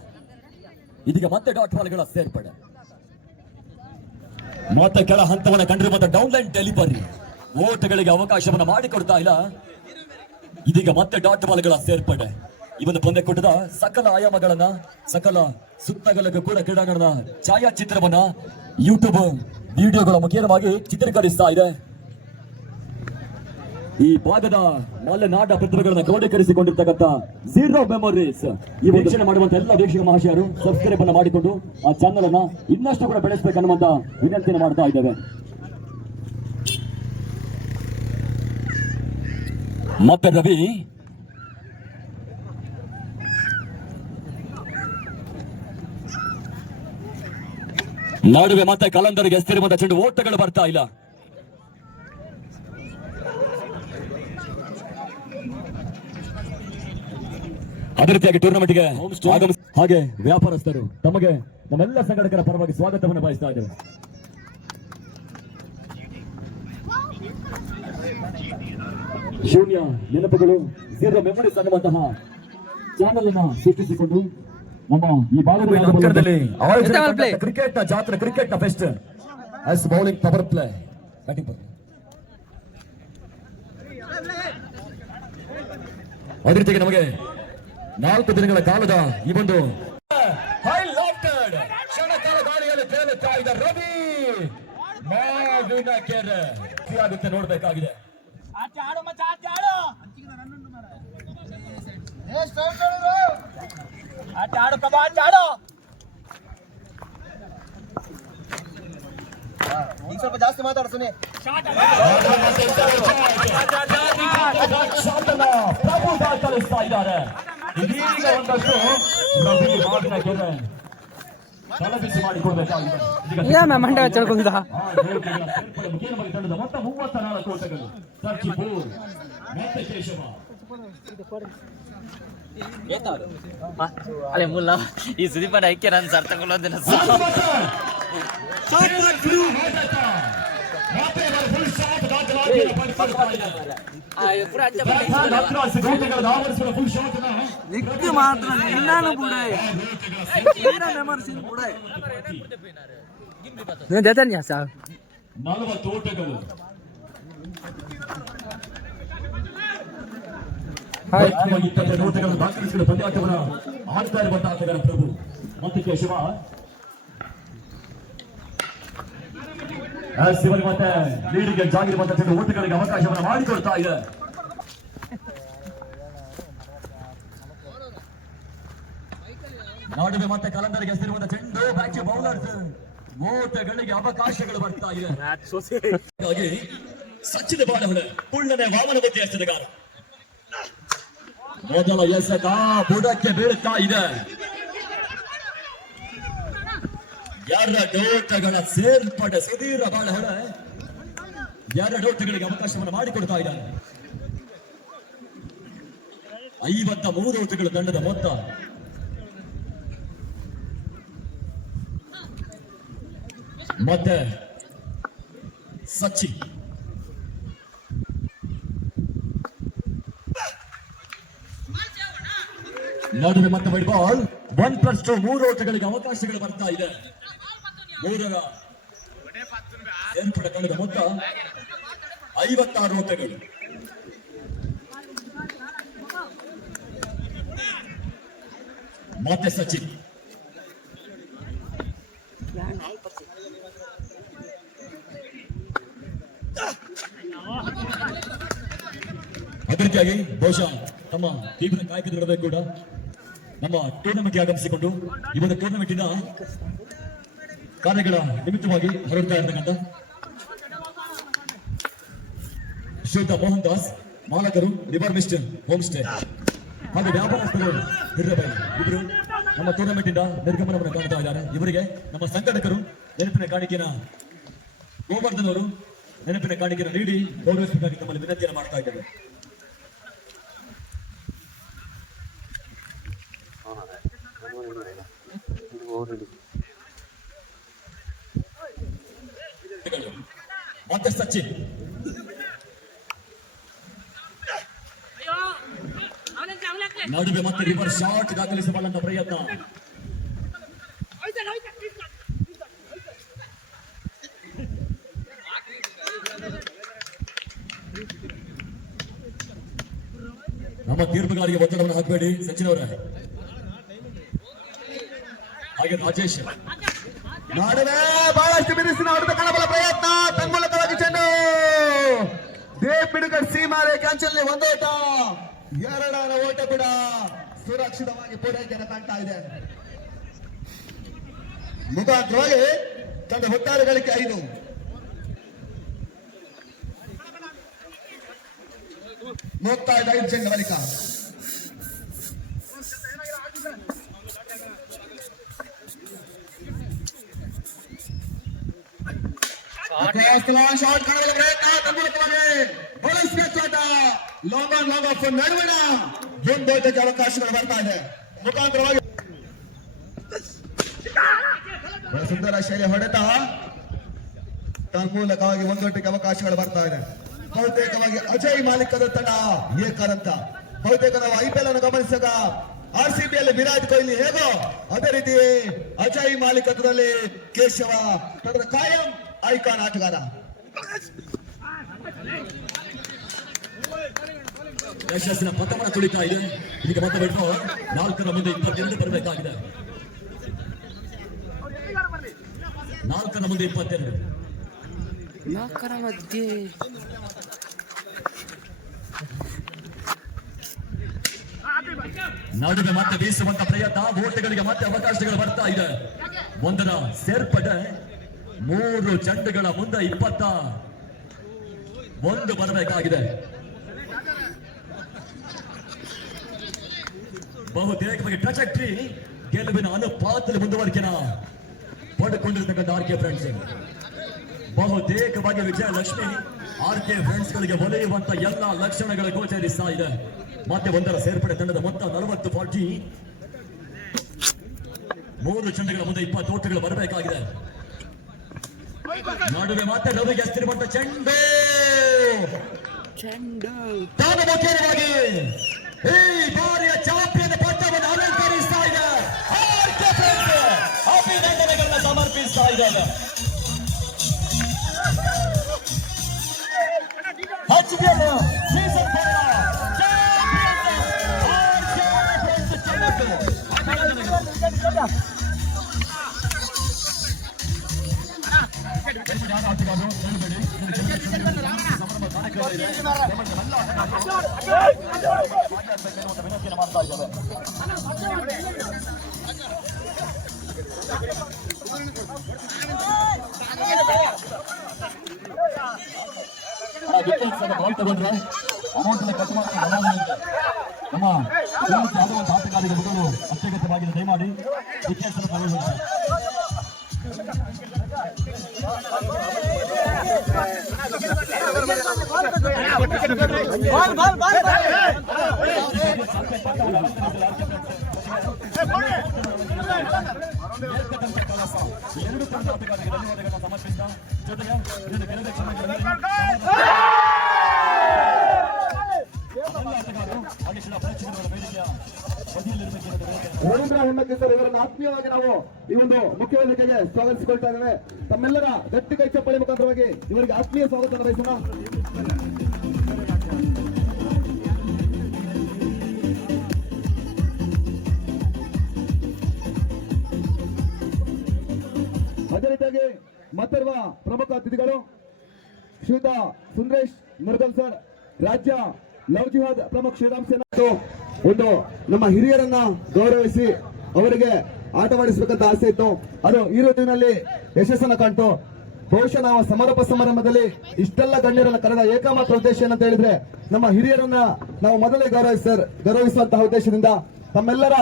ಇದೀಗ ಮತ್ತೆ ಡಾಟ್ ಬಾಲ್ಗಳ ಸೇರ್ಪಡೆ. ಮತ್ತೆ ಕೆಳ ಹಂತವನ್ನು ಕಂಡಿರುವಂತ ಡೌನ್ ಲೈನ್ ಡೆಲಿವರಿ. ಓಟಗಳಿಗೆ ಅವಕಾಶವನ್ನು ಮಾಡಿಕೊಡ್ತಾ ಇಲ್ಲ. ಇದೀಗ ಮತ್ತೆ ಡಾಟ್ ಬಾಲ್ಗಳ ಸೇರ್ಪಡೆ. ಇವತ್ತು ಪಂದ್ಯಕೂಟದ ಸಕಲ ಆಯಾಮಗಳನ್ನ, ಸಕಲ ಸುತ್ತಗಲಕ್ಕೂ ಕೂಡ ಕ್ರೀಡಾಂಗಣದ ಛಾಯಾಚಿತ್ರವನ್ನ ಯೂಟ್ಯೂಬ್ ವಿಡಿಯೋಗಳ ಮುಖೇನವಾಗಿ ಚಿತ್ರೀಕರಿಸ್ತಾ ಇದೆ. ಈ ಭಾಗದ ಮಲೆನಾಡ ಪ್ರತಿಭೆಗಳನ್ನು ಕ್ರೋಢೀಕರಿಸಿಕೊಂಡಿರ್ತಕ್ಕಂಥ ಝೀರೋ ಮೆಮೊರೀಸ್ ಈ ವೀಕ್ಷಣೆ ಮಾಡುವಂತ ಎಲ್ಲ ವೀಕ್ಷಕ ಮಹಾಶಯರು ಸಬ್ಸ್ಕ್ರೈಬ್ ಅನ್ನು ಮಾಡಿಕೊಂಡು ಆ ಚಾನಲ್ ಅನ್ನ ಇನ್ನಷ್ಟು ಕೂಡ ಬೆಳೆಸಬೇಕನ್ನುವಂತ ವಿನಂತಿಯನ್ನು ಮಾಡ್ತಾ ಇದ್ದೇವೆ. ಮತ್ತೆ ರವಿ ನಡುವೆ ಮತ್ತೆ ಕಲಂದರಿಗೆ ಎಸ್ತಿರುವಂತ ಚೆಂಡು ಓಟಗಳು ಬರ್ತಾ ಇಲ್ಲ. ಅದೇ ರೀತಿಯಾಗಿ ಟೂರ್ನಮೆಂಟ್ಗೆ ಹಾಗೆ ವ್ಯಾಪಾರಸ್ಥರು ತಮಗೆ ನಮ್ಮೆಲ್ಲ ಸಂಘಟಕರ ಪರವಾಗಿ ಸ್ವಾಗತವನ್ನು ಬಯಸ್ತಾ ಇದ್ದೇವೆ. ಶೂನ್ಯ ನೆನಪುಗಳು ಝೀರೋ ಮೆಮೊರೀಸ್ ಅನ್ನುವಂತಹ ಚಾನೆಲ್ ಅನ್ನು ಸೃಷ್ಟಿಸಿಕೊಂಡು ನಮ್ಮ ಈ ಭಾಗದಲ್ಲಿ ಕ್ರಿಕೆಟ್ ನ ಜಾತ್ರೆ, ಕ್ರಿಕೆಟ್ ನ fest as bowling power play batting. ಅದೇ ರೀತಿಯಾಗಿ ನಮಗೆ 4 ದಿನಗಳ ಕಾಲದ ಈ ಒಂದು ಹೈ ಲಾಫ್ಟೆಡ್ ಕ್ಷಣಕಾಲ ಗಾಳಿಯಲ್ಲಿ ತೇಲುತ್ತಾ ಇದ್ದ ರವಿ ಮಾವಿನಕೆರೆ ಆಗುತ್ತೆ ನೋಡಬೇಕಾಗಿದೆ. ಸ್ವಲ್ಪ ಜಾಸ್ತಿ ಮಾತಾಡ ಸುನಿ. ಪ್ರಭು ದಾಖಲಿಸ್ತಾ ಇದ್ದಾರೆ. ಇದೀಗ ಒಂದಷ್ಟು ರವಿ ಮಾವಿನಕೆರೆ ತಲಬಿಸಿ ಮಾಡಿಕೊಡ್ಬೇಕಾಗಿದೆ. ಮಂಡ್ಯ ಚಳ್ಕೊಂಡ ತಂಡದ ಮೊತ್ತ 34 ಓಟಗಳು. ಸರ್ಚಿಪೂರ್ ಮತ್ತೆ ಕೇಶವ ಅಲ್ಲೇ ಮುಲ್ಲ ಈ ಸುದೀಪನ ಐಕ್ಯ ನಾನು ಸರ್ ತಗೊಳ್ಳೋದಿಲ್ಲ. ಮಾತ್ರ ನಿನ್ನಾನು ಕೂಡ ಮೆಮೊರೀಸ್ ಕೂಡ 40 ಓಟಗಳು. ಓಟಗಳು ದಾಖಲಿಸಿದ ಪಂದ್ಯಾಟವನ್ನು ಆಡ್ತಾ ಇರುವಂತಹ ಆಟಗಾರ ಪ್ರಭು ಮತ್ತು ಕೇಶವ. ಶಿವನ್ ಮತ್ತೆ ಲೀಡಿಗೆ ಜಾಗಿರುವಂತಹ ಓಟಗಳಿಗೆ ಅವಕಾಶವನ್ನು ಮಾಡಿಕೊಡ್ತಾ ಇದೆ. ನಾಡುವೆ ಮತ್ತೆ ಕಲಂದರಿಗೆ ಎಸೆದಿರುವಂತಹ ಚೆಂಡು ಬ್ಯಾಕ್ ಬೌಲರ್ಸ್ ಓಟಗಳಿಗೆ ಅವಕಾಶಗಳು ಬರ್ತಾ ಇದೆ. ಸಚಿನ್ ಬಾಡಹೊಳೆ ಕುಳ್ಳನೆ ವಾಮನಗತಿ ಎಸೆದಗಾರ ಮೊದಲ ಎಸೆತ ಬುಡಕ್ಕೆ ಬೀಳುತ್ತಾ ಇದೆ. 2 ಓಟಗಳ ಸೇರ್ಪಡೆ. ಸುಧೀರ ಬಾಡಹೊಳೆ 2 ಓಟಗಳಿಗೆ ಅವಕಾಶವನ್ನು ಮಾಡಿಕೊಡ್ತಾ ಇದ್ದಾರೆ. 53 ಓಟಗಳು ತಂಡದ ಮೊತ್ತ. ಮತ್ತೆ ಸಚಿನ್ ನಡುವೆ ಮತ್ತೆ ವೈಡ್ ಬಾಲ್ 1+2 3 ಓಟಗಳಿಗೆ ಅವಕಾಶಗಳು ಬರ್ತಾ ಇದೆ. 3ರ ಸೇರ್ಪಡೆ ತಂಡದ ಮೊತ್ತ 56 ಓಟಗಳು. ಮತ್ತೆ ಸಚಿನ್ ಅದೇ ರೀತಿಯಾಗಿ ಬಹುಶಃ ತಮ್ಮ ತೀವ್ರ ಕಾಯಕದ ನಡುವೆ ಕೂಡ ನಮ್ಮ ಟೂರ್ನಮೆಂಟ್ಗೆ ಆಗಮಿಸಿಕೊಂಡು ಈ ಒಂದು ಟೂರ್ನಮೆಂಟಿನ ಕಾರ್ಯಗಳ ನಿಮಿತ್ತವಾಗಿ ಹೊರಡ್ತಾ ಇರತಕ್ಕಂಥ ಶ್ರೀಯುತ ಮೋಹನ್ ದಾಸ್, ಮಾಲಕರು ರಿವರ್ ಮಿಸ್ಟರ್ ಹೋಮ್ ಸ್ಟೇ ಹಾಗೂ ವ್ಯಾಪಾರಸ್ಥರು ಹಿರಬೈ, ಇವರು ನಮ್ಮ ಟೂರ್ನಮೆಂಟ್ ಇಂದ ನಿರ್ಗಮನವನ್ನು ಕಾಣ್ತಾ ಇದ್ದಾರೆ. ಇವರಿಗೆ ನಮ್ಮ ಸಂಘಟಕರು ನೆನಪಿನ ಕಾಣಿಕೆನ ಗೋವರ್ಧನ್ ಅವರು ನೆನಪಿನ ಕಾಣಿಕೆನ ನೀಡಿ ಗೌರವಿಸಬೇಕಾಗಿ ತಮ್ಮಲ್ಲಿ ವಿನಂತಿಯನ್ನು ಮಾಡ್ತಾ ಇದ್ದಾರೆ. ಮತ್ತೆ ಸಚಿನ್ ನಡುವೆ ಮತ್ತೆ ರಿವರ್ಸ್ ಶಾಟ್ ದಾಖಲಿಸಬಲ್ಲಂತ ಪ್ರಯತ್ನ. ನಮ್ಮ ತೀರ್ಪುಗಾರಿಗೆ ಒತ್ತಡವನ್ನು ಹಾಕಬೇಡಿ ಸಚಿನ್ ಅವರೇ. ಹಾಗೆ ರಾಜೇಶ್ ನಡುವೆ ಬಹಳಷ್ಟು ಬಿರುಸಿನ ಹೊಡೆತ ಕಾಣಬಲ್ಲ ಪ್ರಯತ್ನ, ತನ್ಮೂಲಕವಾಗಿ ಚೆಂಡು ದೇವ್ ಬಿಡುಗಡೆ ಸೀಮಾರೇಖೆ ಅಂಚಲ್ಲಿ ಒಂದೋಟ, ಎರಡರ ಓಟ ಕೂಡ ಸುರಕ್ಷಿತವಾಗಿ ಪೂರೈಕೆಯನ್ನು ಕಾಣ್ತಾ ಇದೆ. ಮುಖಾಂತರವಾಗಿ ತನ್ನ ಒಟ್ಟಾರೆ ಗಳಿಕೆ 5. ಮುಕ್ತಾಯದ 5 ಚೆಂಡು ಬಳಿಕ ಶಾಟ್ ಕಾಣಲು ಪ್ರಯತ್ನ, ತನ್ಮೂಲಕವಾಗಿ ಲಾಂಗ್ ಆನ್ ಲಾಂಗ್ ಆಫ್ ನಡುವಿನ ಮುಂದೋಟಕ್ಕೆ ಅವಕಾಶಗಳು ಬರ್ತಾ ಇದೆ. ಮುಖಾಂತರವಾಗಿ ಸುಂದರ ಶೈಲಿ ಹೊಡೆತ, ತನ್ಮೂಲಕವಾಗಿ ಮುಂದೋಟಕ್ಕೆ ಅವಕಾಶಗಳು ಬರ್ತಾ ಇದೆ. ಬಹುತೇಕವಾಗಿ ಅಜಯ್ ಮಾಲಿಕದ ತಂಡ ಏಕಾದಂತ. ಬಹುತೇಕ ನಾವು IPL ಅನ್ನು ಗಮನಿಸಿದಾಗ RCB ಯಲ್ಲಿ ವಿರಾಟ್ ಕೊಹ್ಲಿ ಹೇಗೋ ಅದೇ ರೀತಿ ಅಜಯ್ ಮಾಲಿಕತ್ವದಲ್ಲಿ ಕೇಶವ ತಂಡದ ಕಾಯಂ ಐಕಾನ್ ಆಟಗಾರ. ಯಶಸ್ಸಿನ ಪಥವನ್ನು ತುಳಿತಾ ಇದೆ. ಈಗ ಮತ್ತೆ ಬಿಟ್ಟು 4ರ ಮುಂದೆ 22 ಬರಬೇಕಾಗಿದೆ. 4ರ ಮುಂದೆ 22. 4ರ ಮಧ್ಯೆ ನಡುವೆ ಮತ್ತೆ ಬೀಸುವಂತ ಪ್ರಯತ್ನ, ಓಟಗಳಿಗೆ ಮತ್ತೆ ಅವಕಾಶಗಳು ಬರ್ತಾ ಇದೆ. ಒಂದರ ಸೇರ್ಪಡೆ, 3 ಚೆಂಡುಗಳ ಮುಂದೆ 21 ಬರಬೇಕಾಗಿದೆ. ಬಹುತೇಕವಾಗಿ ಟ್ರಾಜೆಕ್ಟರಿ ಗೆಲುವಿನ ಅನುಪಾತದಲ್ಲಿ ಮುಂದುವರಿಕೆನ ಪಡೆದುಕೊಂಡಿರ್ತಕ್ಕಂಥ RK ಫ್ರೆಂಡ್ಸ್. ಬಹುತೇಕವಾಗಿ ವಿಜಯಲಕ್ಷ್ಮಿ RK ಫ್ರೆಂಡ್ಸ್ ಗಳಿಗೆ ಒಲೆಯುವಂತ ಎಲ್ಲ ಲಕ್ಷಣಗಳ ಗೋಚರಿಸ್ತಾ ಇದೆ. ಮತ್ತೆ ಒಂದರ ಸೇರ್ಪಡೆ ತಂಡದ ಮೊತ್ತ 40-40. 3 ಚೆಂಡುಗಳ ಮುಂದೆ 20 ಓಟಗಳು ಬರಬೇಕಾಗಿದೆ. ನಡುವೆ ಮತ್ತೆ ರವಿಗೆ ಹಚ್ಚಿರುವಂತ ಚೆಂಡು ತಾನುಮುಖೇನವಾಗಿ ಈ ಬಾರಿಯ ಚಾಂಪಿಯನ್ ಪಟ್ಟವನ್ನು ಅಲಂಕರಿಸ್ತಾ ಇದೆ. RK ಫ್ರೆಂಡ್ಸ್ ಅಭಿನಂದನೆಗಳನ್ನ ಸಮರ್ಪಿಸ್ತಾ ಇದ್ದಾರೆ. HBL ಸೀಸನ್ 4 ತಗೊಂಡ್ರೆ ಅಮೌಂಟ್ ಕಟ್ ಮಾಡ್ತಾರೆ. ನಮ್ಮ ಆಗುವಂತ ಆಟಗಾರರಿಗೆ ಮೊದಲು ಅತ್ಯಗತ್ಯವಾಗಿದೆ. ದಯಮಾಡಿ ವಿಕೆಟ್ಸ್ ಎರಡು ತಂಡ ಆಟಗಾರರಿಗೆ ಧನ್ಯವಾದಗಳನ್ನು ಸಮರ್ಪಿಸಿದ ಜೊತೆಗೆ ರವೀಂದ್ರ ಹೊನ್ನಕ್ಕೆ ಸರ್ ಇವರನ್ನು ಆತ್ಮೀಯವಾಗಿ ನಾವು ಈ ಒಂದು ಮುಖ್ಯ ವೇದಿಕೆಗೆ ಸ್ವಾಗತಿಸಿಕೊಳ್ತಾ ಇದ್ದೇವೆ. ತಮ್ಮೆಲ್ಲರ ಗಟ್ಟಿ ಕೈ ಚಪ್ಪಳಿ ಮುಖಾಂತರವಾಗಿ ಇವರಿಗೆ ಆತ್ಮೀಯ ಸ್ವಾಗತ ಬಯಸೋಣ. ಅದೇ ರೀತಿಯಾಗಿ ಮತ್ತಿರುವ ಪ್ರಮುಖ ಅತಿಥಿಗಳು ಶ್ರೀಯುತ ಸುಂದರೇಶ್ ಮುರುಗನ್ ಸರ್, ರಾಜ್ಯ ಲವ್ ಜಿಹಾದ್ ಪ್ರಮುಖ ಶ್ರೀರಾಮ್ ಸೇನಾ ಮತ್ತು ಒಂದು ನಮ್ಮ ಹಿರಿಯರನ್ನ ಗೌರವಿಸಿ ಅವರಿಗೆ ಆಟವಾಡಿಸಬೇಕಂತ ಆಸೆ ಇತ್ತು. ಅದು ಈ ಋತುವಿನಲ್ಲಿ ಯಶಸ್ಸನ್ನ ಕಾಣ್ತು. ಬಹುಶಃ ನಾವು ಸಮಾರೋಪ ಸಮಾರಂಭದಲ್ಲಿ ಇಷ್ಟೆಲ್ಲ ಗಣ್ಯರನ್ನ ಕರೆದ ಏಕಮಾತ್ರ ಉದ್ದೇಶ ಏನಂತ ಹೇಳಿದ್ರೆ ನಮ್ಮ ಹಿರಿಯರನ್ನ ನಾವು ಮೊದಲೇ ಗೌರವಿಸುವಂತಹ ಉದ್ದೇಶದಿಂದ ತಮ್ಮೆಲ್ಲರ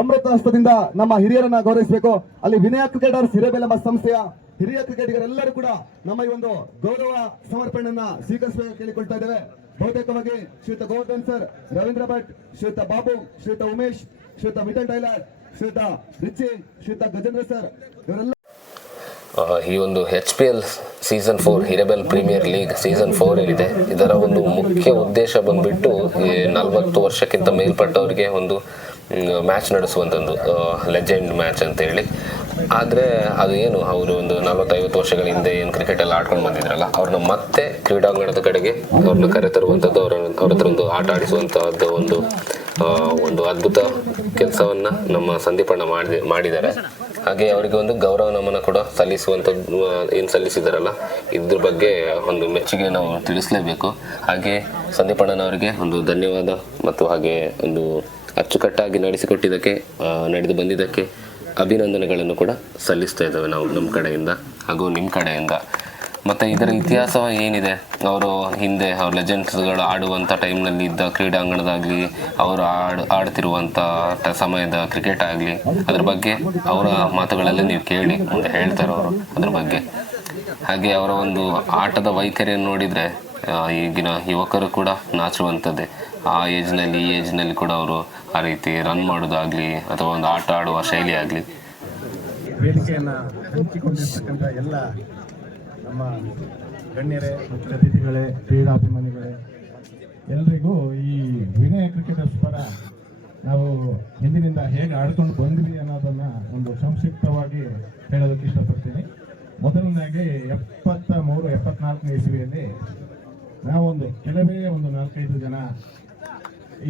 ಅಮೃತ ಹಸ್ತದಿಂದ ನಮ್ಮ ಹಿರಿಯರನ್ನ ಗೌರವಿಸಬೇಕು. ಅಲ್ಲಿ ವಿನಯ ಕ್ರಿಕೆಟರ್ಸ್ ಹಿರೇಬೆಲೆಂಬ ಸಂಸ್ಥೆಯ ಹಿರಿಯ ಕ್ರಿಕೆಟಿಗರೆಲ್ಲರೂ ಕೂಡ ನಮ್ಮ ಈ ಒಂದು ಗೌರವ ಸಮರ್ಪಣೆಯನ್ನ ಸ್ವೀಕರಿಸಬೇಕು ಕೇಳಿಕೊಳ್ತಾ ಇದ್ದೇವೆ. ಬಹುತೇಕವಾಗಿ ಶ್ರೀಯುತ ಗೋವರ್ಧನ್ ಸರ್, ರವೀಂದ್ರ ಭಟ್, ಶ್ರೀಯುತ ಬಾಬು, ಶ್ರೀಯುತ ಉಮೇಶ್, ಶ್ರೀಯುತ ಮಿಟನ್ ಟೈಲರ್, ಶ್ರೀಯುತ ರಿಚಿ, ಶ್ರೀಯುತ ಗಜೇಂದ್ರ ಸರ್ ಇವರೆಲ್ಲ ಈ ಒಂದು HPL season 4 Hirebel premier league season 4 ಇದೆ. ಇದರ ಒಂದು ಮುಖ್ಯ ಉದ್ದೇಶ ಬಂದ್ಬಿಟ್ಟು 40 ವರ್ಷಕ್ಕಿಂತ ಮೇಲ್ಪಟ್ಟವರಿಗೆ ಒಂದು ಮ್ಯಾಚ್ ನಡೆಸುವಂಥದ್ದು, ಲೆಜೆಂಡ್ ಮ್ಯಾಚ್ ಅಂತ ಹೇಳಿ. ಆದರೆ ಅದು ಏನು, ಅವರು ಒಂದು 40-50 ವರ್ಷಗಳ ಹಿಂದೆ ಏನು ಕ್ರಿಕೆಟಲ್ಲಿ ಆಡ್ಕೊಂಡು ಬಂದಿದ್ರಲ್ಲ, ಅವ್ರನ್ನ ಮತ್ತೆ ಕ್ರೀಡಾಂಗಣದ ಕಡೆಗೆ ಅವ್ರನ್ನ ಕರೆತರುವಂಥದ್ದು, ಅವ್ರ ಹತ್ರ ಒಂದು ಆಟ ಆಡಿಸುವಂಥದ್ದು ಒಂದು ಅದ್ಭುತ ಕೆಲಸವನ್ನು ನಮ್ಮ ಸಂದೀಪಣ್ಣ ಮಾಡಿದ್ದಾರೆ. ಹಾಗೆ ಅವರಿಗೆ ಒಂದು ಗೌರವ ನಮನ ಕೂಡ ಸಲ್ಲಿಸುವಂಥದ್ದು ಏನು ಸಲ್ಲಿಸಿದಾರಲ್ಲ, ಇದ್ರ ಬಗ್ಗೆ ಒಂದು ಮೆಚ್ಚುಗೆ ನಾವು ತಿಳಿಸಲೇಬೇಕು. ಹಾಗೆ ಸಂದೀಪಣ್ಣನವರಿಗೆ ಒಂದು ಧನ್ಯವಾದ ಮತ್ತು ಹಾಗೆ ಒಂದು ಅಚ್ಚುಕಟ್ಟಾಗಿ ನಡೆದು ಬಂದಿದ್ದಕ್ಕೆ ಅಭಿನಂದನೆಗಳನ್ನು ಕೂಡ ಸಲ್ಲಿಸ್ತಾ ಇದ್ದೇವೆ ನಾವು ನಮ್ಮ ಕಡೆಯಿಂದ ಹಾಗೂ ನಿಮ್ಮ ಕಡೆಯಿಂದ. ಮತ್ತು ಇದರ ಇತಿಹಾಸ ಏನಿದೆ, ಅವರು ಹಿಂದೆ ಅವ್ರ ಲೆಜೆಂಡ್ಸ್ಗಳು ಆಡುವಂಥ ಟೈಮ್ನಲ್ಲಿ ಇದ್ದ ಕ್ರೀಡಾಂಗಣದಾಗಲಿ, ಅವರು ಆಡ್ತಿರುವಂಥ ಸಮಯದ ಕ್ರಿಕೆಟ್ ಆಗಲಿ, ಅದ್ರ ಬಗ್ಗೆ ಅವರ ಮಾತುಗಳಲ್ಲಿ ನೀವು ಕೇಳಿ ಮುಂದೆ ಹೇಳ್ತಾರೆ ಅವರು ಅದ್ರ ಬಗ್ಗೆ. ಹಾಗೆ ಅವರ ಒಂದು ಆಟದ ವೈಖರಿಯನ್ನು ನೋಡಿದರೆ ಈಗಿನ ಯುವಕರು ಕೂಡ ನಾಚುವಂಥದ್ದೇ. ಆ ಏಜ್ನಲ್ಲಿ ಈ ಏಜ್ನಲ್ಲಿ ಕೂಡ ಅವರು ಆ ರೀತಿ ರನ್ ಮಾಡೋದಾಗಲಿ ಅಥವಾ ಒಂದು ಆಟ ಆಡುವ ಶೈಲಿ ಆಗಲಿ. ವೇದಿಕೆಯನ್ನು ಹಂಚಿಕೊಂಡಿರ್ತಕ್ಕಂಥ ಎಲ್ಲ ನಮ್ಮ ಗಣ್ಯರೇ, ಮುಖ್ಯ ಅತಿಥಿಗಳೇ, ಕ್ರೀಡಾಭಿಮಾನಿಗಳೇ, ಎಲ್ರಿಗೂ ಈ ವಿನಯ ಕ್ರಿಕೆಟರ್ಸ್ ಪರ ನಾವು ಹಿಂದಿನಿಂದ ಹೇಗೆ ಆಡ್ಕೊಂಡು ಬಂದ್ವಿ ಅನ್ನೋದನ್ನು ಒಂದು ಸಂಕ್ಷಿಪ್ತವಾಗಿ ಹೇಳೋದಕ್ಕೆ ಇಷ್ಟಪಡ್ತೀನಿ. ಮೊದಲನೇದಾಗಿ 73-74 ಇಸವಿಯಲ್ಲಿ ನಾವೊಂದು ಕೆಲವೇ ಒಂದು 4-5 ಜನ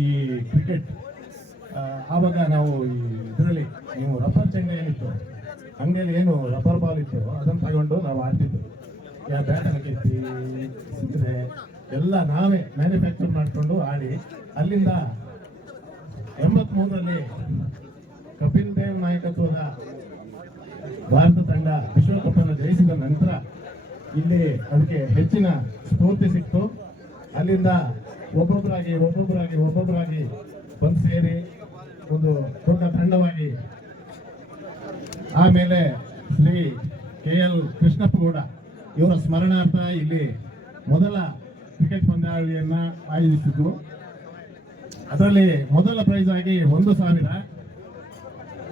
ಈ ಕ್ರಿಕೆಟ್, ಆವಾಗ ನಾವು ಈ ಇದರಲ್ಲಿ ನೀವು ರಬ್ಬರ್ ಚೆಂಡೆ ಏನಿತ್ತು, ಅಂಗಡಿಯಲ್ಲಿ ಏನು ರಬ್ಬರ್ ಬಾಲ್ ಇತ್ತು ಅದನ್ನು ತಗೊಂಡು ನಾವು ಆಡ್ತಿದ್ವಿ. ಬ್ಯಾಟನ್ನು ಕೆತ್ತಿ ಸಿಕ್ಕರೆ ಎಲ್ಲ ನಾವೇ ಮ್ಯಾನುಫ್ಯಾಕ್ಚರ್ ಮಾಡಿಕೊಂಡು ಆಡಿ, ಅಲ್ಲಿಂದ 83ರಲ್ಲಿ ಕಪಿಲ್ ದೇವ್ ನಾಯಕತ್ವದ ಭಾರತ ತಂಡ ವಿಶ್ವಕಪ್ಪನ್ನು ಜಯಿಸಿದ ನಂತರ ಇಲ್ಲಿ ಅದಕ್ಕೆ ಹೆಚ್ಚಿನ ಸ್ಫೂರ್ತಿ ಸಿಕ್ತು. ಅಲ್ಲಿಂದ ಒಬ್ಬೊಬ್ಬರಾಗಿ ಬಂದು ಸೇರಿ ಒಂದು ದೊಡ್ಡ ತಂಡವಾಗಿ, ಆಮೇಲೆ ಶ್ರೀ KL ಕೃಷ್ಣಪ್ಪಗೌಡ ಇವರ ಸ್ಮರಣಾರ್ಥ ಇಲ್ಲಿ ಮೊದಲ ಕ್ರಿಕೆಟ್ ಪಂದ್ಯಾವಳಿಯನ್ನ ಆಯೋಜಿಸಿದ್ರು. ಅದರಲ್ಲಿ ಮೊದಲ ಪ್ರೈಸ್ ಆಗಿ 1,000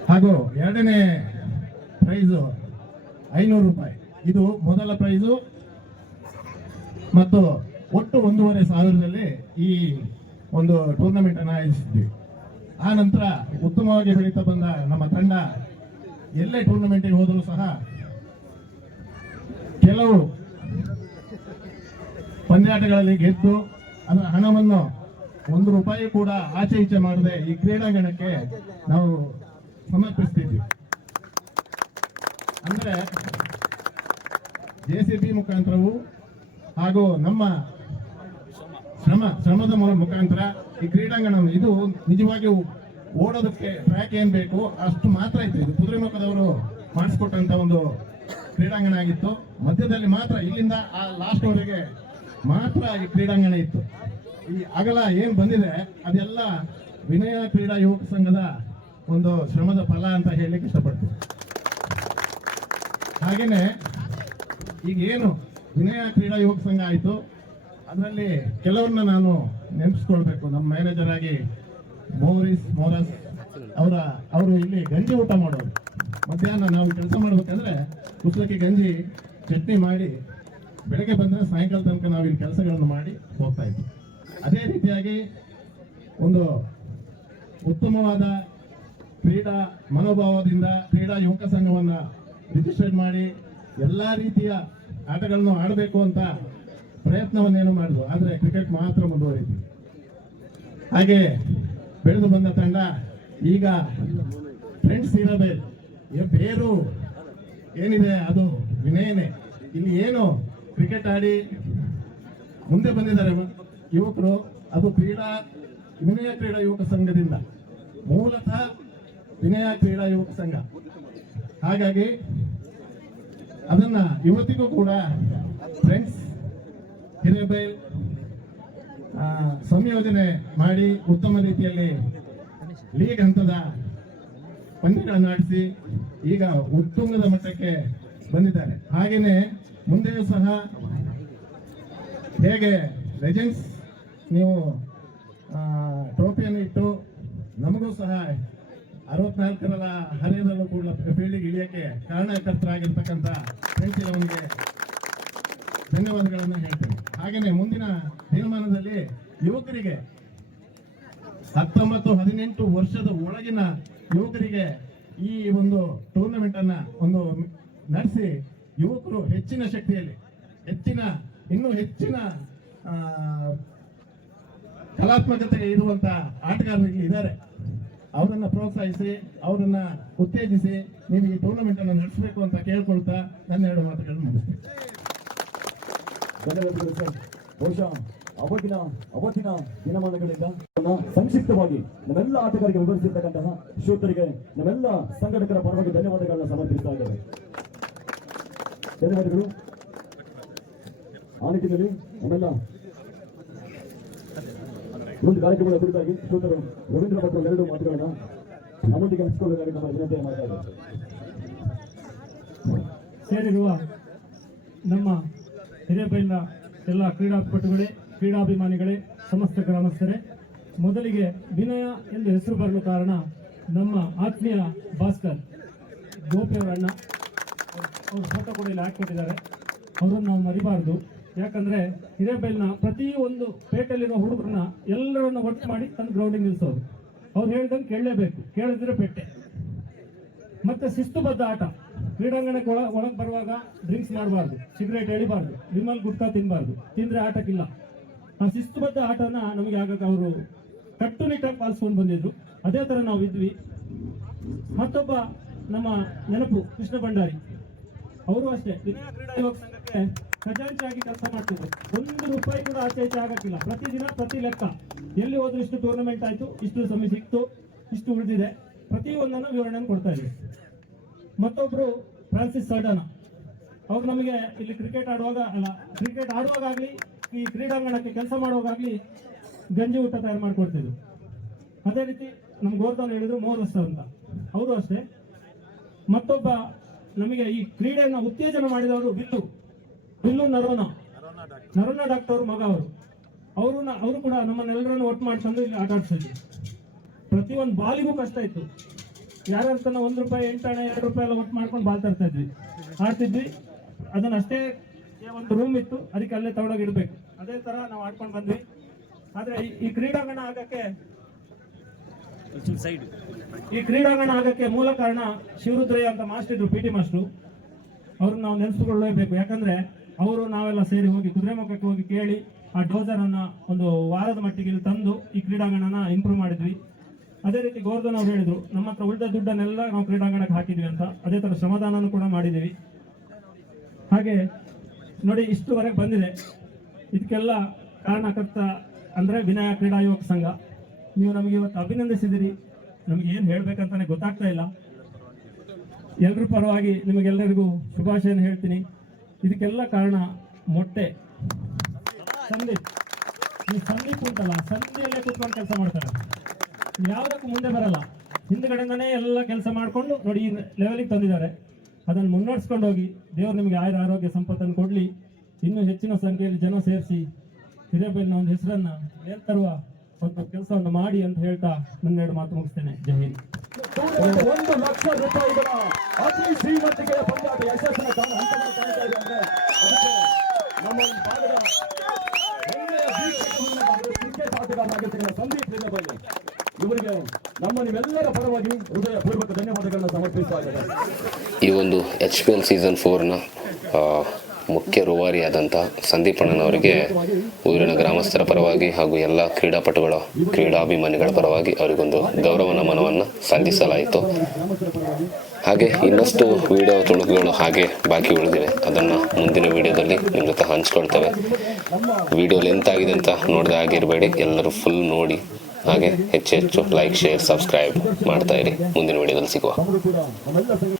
ಹಾಗೂ ಎರಡನೇ ಪ್ರೈಸು 500 ರೂಪಾಯಿ. ಇದು ಮೊದಲ ಪ್ರೈಸು ಮತ್ತು ಒಟ್ಟು 1,500ದಲ್ಲಿ ಈ ಒಂದು ಟೂರ್ನಮೆಂಟ್ ಅನ್ನು ಆಯೋಜಿಸಿದ್ವಿ. ಆ ನಂತರ ಉತ್ತಮವಾಗಿ ಬೆಳೀತಾ ಬಂದ ನಮ್ಮ ತಂಡ ಎಲ್ಲೇ ಟೂರ್ನಮೆಂಟಿಗೆ ಹೋದರೂ ಸಹ ಕೆಲವು ಪಂದ್ಯಾಟಗಳಲ್ಲಿ ಗೆದ್ದು ಅದರ ಹಣವನ್ನು 1 ರೂಪಾಯಿ ಕೂಡ ಆಚೆ ಈಚೆ ಮಾಡದೆ ಈ ಕ್ರೀಡಾಂಗಣಕ್ಕೆ ನಾವು ಸಮರ್ಪಿಸ್ತಿದ್ವಿ. ಅಂದ್ರೆ JCB ಮುಖಾಂತರವು ಹಾಗೂ ನಮ್ಮ ಶ್ರಮದ ಮುಖಾಂತರ ಈ ಕ್ರೀಡಾಂಗಣ ಇದು ನಿಜವಾಗಿಯೂ ಓಡೋದಕ್ಕೆ ಟ್ರ್ಯಾಕ್ ಏನ್ ಬೇಕು ಅಷ್ಟು ಮಾತ್ರ ಇತ್ತು. ಇದು ಕುದುರೆಮುಖದವರು ಮಾಡಿಸ್ಕೊಟ್ಟಂತ ಒಂದು ಕ್ರೀಡಾಂಗಣ ಆಗಿತ್ತು. ಮಧ್ಯದಲ್ಲಿ ಮಾತ್ರ ಇಲ್ಲಿಂದ ಆ ಲಾಸ್ಟ್ ವರೆಗೆ ಮಾತ್ರ ಈ ಕ್ರೀಡಾಂಗಣ ಇತ್ತು. ಈ ಅಗಲ ಏನ್ ಬಂದಿದೆ ಅದೆಲ್ಲ ವಿನಯ ಕ್ರೀಡಾ ಯುವಕ ಸಂಘದ ಒಂದು ಶ್ರಮದ ಫಲ ಅಂತ ಹೇಳಲಿಕ್ಕೆ ಇಷ್ಟಪಡ್ತೀನಿ. ಹಾಗೇನೆ ಈಗ ಏನು ವಿನಯ ಕ್ರೀಡಾ ಯುವಕ ಸಂಘ ಆಯಿತು, ಅದರಲ್ಲಿ ಕೆಲವ್ರನ್ನ ನಾನು ನೆನಪಿಸ್ಕೊಳ್ಬೇಕು. ನಮ್ಮ ಮ್ಯಾನೇಜರ್ ಆಗಿ ಮೋರಸ್ ಅವರು ಇಲ್ಲಿ ಗಂಜಿ ಊಟ ಮಾಡೋರು. ಮಧ್ಯಾಹ್ನ ನಾವು ಕೆಲಸ ಮಾಡ್ಬೇಕಂದ್ರೆ ಕುಸಲಕ್ಕಿ ಗಂಜಿ ಚಟ್ನಿ ಮಾಡಿ ಬೆಳಗ್ಗೆ ಬಂದರೆ ಸಾಯಂಕಾಲ ತನಕ ನಾವು ಇಲ್ಲಿ ಕೆಲಸಗಳನ್ನು ಮಾಡಿ ಹೋಗ್ತಾ ಇದ್ವಿ. ಅದೇ ರೀತಿಯಾಗಿ ಒಂದು ಉತ್ತಮವಾದ ಕ್ರೀಡಾ ಮನೋಭಾವದಿಂದ ಕ್ರೀಡಾ ಯುವಕ ಸಂಘವನ್ನು ರಿಜಿಸ್ಟರ್ ಮಾಡಿ ಎಲ್ಲ ರೀತಿಯ ಆಟಗಳನ್ನು ಆಡಬೇಕು ಅಂತ ಪ್ರಯತ್ನವನ್ನೇನು ಮಾಡಿದ್ವು. ಆದರೆ ಕ್ರಿಕೆಟ್ ಮಾತ್ರ ಮುಂದುವರಿದ್ವಿ. ಹಾಗೆ ಬೆಳೆದು ಬಂದ ತಂಡ ಈಗ ಫ್ರೆಂಡ್ಸ್ ಇರಬೇಕು. ಬೇರು ಏನಿದೆ ಅದು ವಿನಯನೇ. ಇಲ್ಲಿ ಏನು ಕ್ರಿಕೆಟ್ ಆಡಿ ಮುಂದೆ ಬಂದಿದ್ದಾರೆ ಯುವಕರು. ಅದು ವಿನಯ ಕ್ರೀಡಾ ಯುವಕ ಸಂಘದಿಂದ, ಮೂಲತಃ ವಿನಯ ಕ್ರೀಡಾ ಯುವಕ ಸಂಘ. ಹಾಗಾಗಿ ಅದನ್ನ ಇವತ್ತಿಗೂ ಕೂಡ ಫ್ರೆಂಡ್ಸ್ ಹಿರೇಬೈಲ್ ಸಂಯೋಜನೆ ಮಾಡಿ ಉತ್ತಮ ರೀತಿಯಲ್ಲಿ ಲೀಗ್ ಹಂತದ ಪಂದ್ಯಗಳನ್ನು ಆಡಿಸಿ ಈಗ ಉತ್ತುಂಗದ ಮಟ್ಟಕ್ಕೆ ಬಂದಿದ್ದಾರೆ. ಹಾಗೆಯೇ ಮುಂದೆಯೂ ಸಹ ಹೇಗೆ ಲೆಜೆಂಡ್ಸ್ ನೀವು ಟ್ರೋಫಿಯನ್ನು ಇಟ್ಟು ನಮಗೂ ಸಹ 64ರ ಹರೆಯದಲ್ಲೂ ಕೂಡ ಫೀಲ್ಡಿಗೆ ಇಳಿಯಕ್ಕೆ ಕಾರಣಕರ್ತರಾಗಿರ್ತಕ್ಕಂಥ ಫ್ರೆಂಡ್ಸ್ ಅವನಿಗೆ ಧನ್ಯವಾದಗಳನ್ನು ಹೇಳ್ತೇನೆ. ಹಾಗೆಯೇ ಮುಂದಿನ ದಿನಮಾನದಲ್ಲಿ ಯುವಕರಿಗೆ 19-18 ವರ್ಷದ ಒಳಗಿನ ಯುವಕರಿಗೆ ಈ ಒಂದು ಟೂರ್ನಮೆಂಟ್ ಅನ್ನ ಒಂದು ನಡೆಸಿ ಯುವಕರು ಹೆಚ್ಚಿನ ಶಕ್ತಿಯಲ್ಲಿ ಇನ್ನೂ ಹೆಚ್ಚಿನ ಕಲಾತ್ಮಕತೆ ಇರುವಂತ ಆಟಗಾರರು ಇದ್ದಾರೆ. ಅವರನ್ನ ಪ್ರೋತ್ಸಾಹಿಸಿ, ಅವರನ್ನ ಉತ್ತೇಜಿಸಿ ನೀವು ಈ ಟೂರ್ನಮೆಂಟ್ ಅನ್ನು ನಡೆಸಬೇಕು ಅಂತ ಕೇಳ್ಕೊಳ್ತಾ ನನ್ನ 2 ಮಾತುಗಳನ್ನು ಮುಗಿಸ್ತೀನಿ. ಧನ್ಯವಾದಗಳು ಸರ್. ಬಹುಶಃ ಅವತ್ತಿನ ದಿನಮಾನಗಳಿಂದ ಸಂಕ್ಷಿಪ್ತವಾಗಿ ನಮ್ಮೆಲ್ಲ ಆಟಗಾರರಿಗೆ ವಿವರಿಸಿರ್ತಕ್ಕಂತಹ ಶ್ರೋತರಿಗೆ ನಮ್ಮೆಲ್ಲ ಸಂಘಟಕರ ಪರವಾಗಿ ಧನ್ಯವಾದಗಳನ್ನ ಸಮರ್ಪಿಸ್ತಾ ಇದ್ದೇವೆ. ಧನ್ಯವಾದಗಳು. ಆ ನಿಟ್ಟಿನಲ್ಲಿ ನಮ್ಮೆಲ್ಲ ಒಂದು ಕಾರ್ಯಕ್ರಮದ ಕುರಿತಾಗಿ ಶ್ರೋತರು ರವೀಂದ್ರ ಭಟ್ರು 2 ಮಾತುಗಳನ್ನ ನಮ್ಮೊಂದಿಗೆ ಹಂಚಿಕೊಳ್ಳಬೇಕಾಗಿ ನಮ್ಮ ವಿನಂತಿ ಮಾಡ್ತಾ ಇದ್ದಾರೆ. ಸೇರಿರುವ ನಮ್ಮ ಹಿರೇಬೈಲ್ನ ಎಲ್ಲ ಕ್ರೀಡಾಪಟುಗಳೇ, ಕ್ರೀಡಾಭಿಮಾನಿಗಳೇ, ಸಮಸ್ತ ಗ್ರಾಮಸ್ಥರೇ, ಮೊದಲಿಗೆ ವಿನಯ ಎಂದು ಹೆಸರು ಬರಲು ಕಾರಣ ನಮ್ಮ ಆತ್ಮೀಯ ಭಾಸ್ಕರ್ ಗೋಪಿಯವರ ಅಣ್ಣ. ಅವ್ರ ಫೋಟೋ ಕೂಡ ಇಲ್ಲಿ ಹಾಕಿಕೊಟ್ಟಿದ್ದಾರೆ. ಅವರನ್ನು ನಾವು ಮರಿಬಾರ್ದು. ಯಾಕಂದ್ರೆ ಹಿರೇಬೈಲ್ನ ಪ್ರತಿಯೊಂದು ಪೇಟೆಯಲ್ಲಿರೋ ಹುಡುಗರನ್ನ ಎಲ್ಲರನ್ನ ಒಟ್ಟು ಮಾಡಿ ತನ್ನ ಗ್ರೌಂಡಿಗೆ ನಿಲ್ಲಿಸೋದು. ಅವ್ರು ಹೇಳ್ದಂಗೆ ಕೇಳಲೇಬೇಕು, ಕೇಳಿದ್ರೆ ಪೇಟೆ. ಮತ್ತೆ ಶಿಸ್ತುಬದ್ಧ ಆಟ. ಕ್ರೀಡಾಂಗಣಕ್ಕೆ ಒಳಗೆ ಬರುವಾಗ ಡ್ರಿಂಕ್ಸ್ ಮಾಡಬಾರ್ದು, ಸಿಗರೇಟ್ ಎಳಿಬಾರ್ದು, ವಿಮಲ್ ಗುಟ್ಕಾ ತಿನ್ನಬಾರ್ದು. ತಿಂದ್ರೆ ಆಟಕ್ಕಿಲ್ಲ. ಆ ಶಿಸ್ತುಬದ್ಧ ಆಟನ ನಮಗೆ ಆಗಾಗ ಅವರು ಕಟ್ಟುನಿಟ್ಟಾಗಿ ಪಾಲಿಸ್ಕೊಂಡು ಬಂದಿದ್ರು. ಅದೇ ತರ ನಾವು ಇದ್ವಿ. ಮತ್ತೊಬ್ಬ ನಮ್ಮ ನೆನಪು ಕೃಷ್ಣ ಭಂಡಾರಿ, ಅವರು ಅಷ್ಟೇ ವಿನಯ ಕ್ರೀಡಾ ಯುವಕ ಸಂಘಕ್ಕೆ ಖಜಾಂಚಿಯಾಗಿ ಕೆಲಸ ಮಾಡ್ತಿದ್ರು. 1 ರೂಪಾಯಿ ಕೂಡ ಆಚೆ ಈಚೆ ಆಗಕ್ಕಿಲ್ಲ. ಪ್ರತಿದಿನ ಪ್ರತಿ ಲೆಕ್ಕ, ಎಲ್ಲಿ ಹೋದ್ರು ಇಷ್ಟು ಟೂರ್ನಮೆಂಟ್ ಆಯ್ತು, ಇಷ್ಟು ಸಮಯ ಸಿಕ್ತು, ಇಷ್ಟು ಉಳಿದಿದೆ, ಪ್ರತಿಯೊಂದನ್ನು ವಿವರಣೆಯನ್ನು ಕೊಡ್ತಾ ಇದ್ವಿ. ಮತ್ತೊಬ್ರು ಫ್ರಾನ್ಸಿಸ್ ಸರ್ಡಾನ, ಅವ್ರು ನಮಗೆ ಇಲ್ಲಿ ಕ್ರಿಕೆಟ್ ಆಡುವಾಗಲಿ ಈ ಕ್ರೀಡಾಂಗಣಕ್ಕೆ ಕೆಲಸ ಮಾಡುವಾಗಲಿ ಗಂಜಿ ಊಟ ತಯಾರು ಮಾಡಿಕೊಡ್ತಿದ್ರು. ಅದೇ ರೀತಿ ನಮ್ಮ ಗೋರ್ಧನ್ ಹೇಳಿದ್ರು ಮೋರಸ್ ಅಂತ, ಅವರು ಅಷ್ಟೇ. ಮತ್ತೊಬ್ಬ ನಮಗೆ ಈ ಕ್ರೀಡೆಯನ್ನು ಉತ್ತೇಜನ ಮಾಡಿದವರು ಬಿಲ್ಲು ನರೋನಾ ಡಾಕ್ಟರ್ ಮಗ ಅವರು ಕೂಡ ನಮ್ಮನ್ನೆಲ್ಲರನ್ನು ಒಟ್ಟು ಮಾಡಿ ತಂದು ಇಲ್ಲಿ ಆಟ ಆಡ್ಸಿದ್ರು. ಪ್ರತಿಯೊಂದು ಬಾಲಿಗೂ ಕಷ್ಟ ಇತ್ತು. ಯಾರ್ಯಾರ 1 ರೂಪಾಯಿ 8 ಆಣೆ 2 ರೂಪಾಯಿ ಎಲ್ಲ ಒಟ್ಟು ಮಾಡ್ಕೊಂಡು ಬಾಲ್ ತರ್ತಾ ಇದ್ವಿ, ಆಡ್ತಿದ್ವಿ. ಅದನ್ನಷ್ಟೇ ಒಂದು ರೂಮ್ ಇತ್ತು, ಅದಕ್ಕೆ ಅಲ್ಲೇ ತಗೊಂಡೋಗಿ ಇಡಬೇಕು. ಅದೇ ತರ ನಾವು ಆಡ್ಕೊಂಡು ಬಂದ್ವಿ. ಆದ್ರೆ ಈ ಕ್ರೀಡಾಂಗಣ ಆಗಕ್ಕೆ ಮೂಲ ಕಾರಣ ಶಿವರುದ್ರಯ್ಯ ಅಂತ ಮಾಸ್ಟರ್ ಇದ್ರು, PT ಮಾಸ್ಟ್ರು. ಅವ್ರನ್ನ ನಾವು ನೆನೆಸ್ಕೊಳ್ಳೇಬೇಕು. ಯಾಕಂದ್ರೆ ಅವರು ನಾವೆಲ್ಲ ಸೇರಿ ಹೋಗಿ ಕುದುರೆಮುಖಕ್ಕೆ ಹೋಗಿ ಕೇಳಿ ಆ ಡೋಸರ್ ಅನ್ನ ಒಂದು ವಾರದ ಮಟ್ಟಿಗೆ ಇಲ್ಲಿ ತಂದು ಈ ಕ್ರೀಡಾಂಗಣನ ಇಂಪ್ರೂವ್ ಮಾಡಿದ್ವಿ. ಅದೇ ರೀತಿ ಗೋರ್ಧನ್ ಅವ್ರು ಹೇಳಿದ್ರು, ನಮ್ಮ ಹತ್ರ ಉಳಿದ ದುಡ್ಡನ್ನೆಲ್ಲ ನಾವು ಕ್ರೀಡಾಂಗಣಕ್ಕೆ ಹಾಕಿದ್ವಿ ಅಂತ. ಅದೇ ತರ ಶ್ರಮದಾನನೂ ಕೂಡ ಮಾಡಿದ್ದೀವಿ. ಹಾಗೆ ನೋಡಿ, ಇಷ್ಟುವರೆಗೆ ಬಂದಿದೆ. ಇದಕ್ಕೆಲ್ಲ ಕಾರಣಕರ್ತ ಅಂದ್ರೆ ವಿನಯ ಕ್ರೀಡಾ ಯುವಕ ಸಂಘ. ನೀವು ನಮಗೆ ಇವತ್ತು ಅಭಿನಂದಿಸಿದಿರಿ. ನಮ್ಗೆ ಏನ್ ಹೇಳ್ಬೇಕಂತಾನೆ ಗೊತ್ತಾಗ್ತಾ ಇಲ್ಲ. ಎಲ್ರ ಪರವಾಗಿ ನಿಮಗೆಲ್ಲರಿಗೂ ಶುಭಾಶಯನ ಹೇಳ್ತೀನಿ. ಇದಕ್ಕೆಲ್ಲ ಕಾರಣ ಮೊಟ್ಟೆ ಸಂದೀಪ್. ಈ ಸಂದೀಪ್ ಉಂಟಲ್ಲ, ಸಂಧಿಯಲ್ಲೇ ಕುತ್ಕೊಂಡು ಕೆಲಸ ಮಾಡ್ತಾರೆ. ಯಾವುದಕ್ಕೂ ಮುಂದೆ ಬರಲ್ಲ, ಹಿಂದ್ಗಡೆಯಿಂದನೇ ಎಲ್ಲ ಕೆಲಸ ಮಾಡಿಕೊಂಡು ನೋಡಿ ಈ ಲೆವೆಲಿಗೆ ತಂದಿದ್ದಾರೆ. ಅದನ್ನು ಮುನ್ನಡೆಸ್ಕೊಂಡು ಹೋಗಿ ದೇವರು ನಿಮಗೆ ಆರೋಗ್ಯ ಸಂಪತ್ತನ್ನು ಕೊಡಲಿ. ಇನ್ನೂ ಹೆಚ್ಚಿನ ಸಂಖ್ಯೆಯಲ್ಲಿ ಜನ ಸೇರಿಸಿ ಹಿರೇಬೈಲ್ನ ಒಂದು ಹೆಸರನ್ನ ತರುವ ಒಂದು ಕೆಲಸವನ್ನು ಮಾಡಿ ಅಂತ ಹೇಳ್ತಾ ನನ್ನ 2 ಮಾತು ಮುಗಿಸ್ತೇನೆ. ಜೈ ಹಿಂದ್. 1 ಲಕ್ಷ ರೂಪಾಯಿಗಳ ಅತಿ ಶ್ರೀಮಂತಿಕೆಯ ಪಂದ್ಯಾಟ ಯಶಸ್ಸಿನ ಹಂತವನ್ನು ಕಾಣ್ತಾ ಇದೆ ಅಂದ್ರೆ ಅದಕ್ಕೆ ನಮ್ಮ ಈ ಭಾಗದ ಒಳ್ಳೆಯ ಕ್ರಿಕೆಟ್ ಆಟಗಾರರಾಗಿರ್ತಕ್ಕಂಥ ಸಂದೀಪ್ ಹಿರೇಬೈಲ್ ಇವರಿಗೆ ನಿಮ್ಮೆಲ್ಲರ ಪರವಾಗಿ ಹೃದಯಪೂರ್ವಕ ಧನ್ಯವಾದಗಳನ್ನು ಸಮರ್ಪಿಸ್ತಾ ಇದ್ದಾರೆ. ಈ ಒಂದು HPL ಸೀಸನ್ 4ನ ಮುಖ್ಯ ರೂವಾರಿಯಾದಂಥ ಸಂದೀಪ್ ಅಣ್ಣನವರಿಗೆ ಊರಿನ ಗ್ರಾಮಸ್ಥರ ಪರವಾಗಿ ಹಾಗೂ ಎಲ್ಲ ಕ್ರೀಡಾಭಿಮಾನಿಗಳ ಪರವಾಗಿ ಅವರಿಗೊಂದು ಗೌರವ ನಮನವನ್ನು ಸಲ್ಲಿಸಲಾಯಿತು. ಹಾಗೆ ಇನ್ನಷ್ಟು ವಿಡಿಯೋ ತುಣುಕುಗಳು ಹಾಗೆ ಬಾಕಿ ಉಳಿದಿವೆ, ಅದನ್ನು ಮುಂದಿನ ವಿಡಿಯೋದಲ್ಲಿ ನಿಮ್ಮ ಜೊತೆ ಹಂಚ್ಕೊಳ್ತೇವೆ. ವಿಡಿಯೋ ಲೆಂತ್ ಆಗಿದೆ ಅಂತ ನೋಡದೆ ಆಗಿರಬೇಡಿ, ಎಲ್ಲರೂ ಫುಲ್ ನೋಡಿ. ಹಾಗೆ ಹೆಚ್ಚು ಲೈಕ್, ಶೇರ್, ಸಬ್ಸ್ಕ್ರೈಬ್ ಮಾಡ್ತಾಯಿರಿ. ಮುಂದಿನ ವಿಡಿಯೋದಲ್ಲಿ ಸಿಗುವ.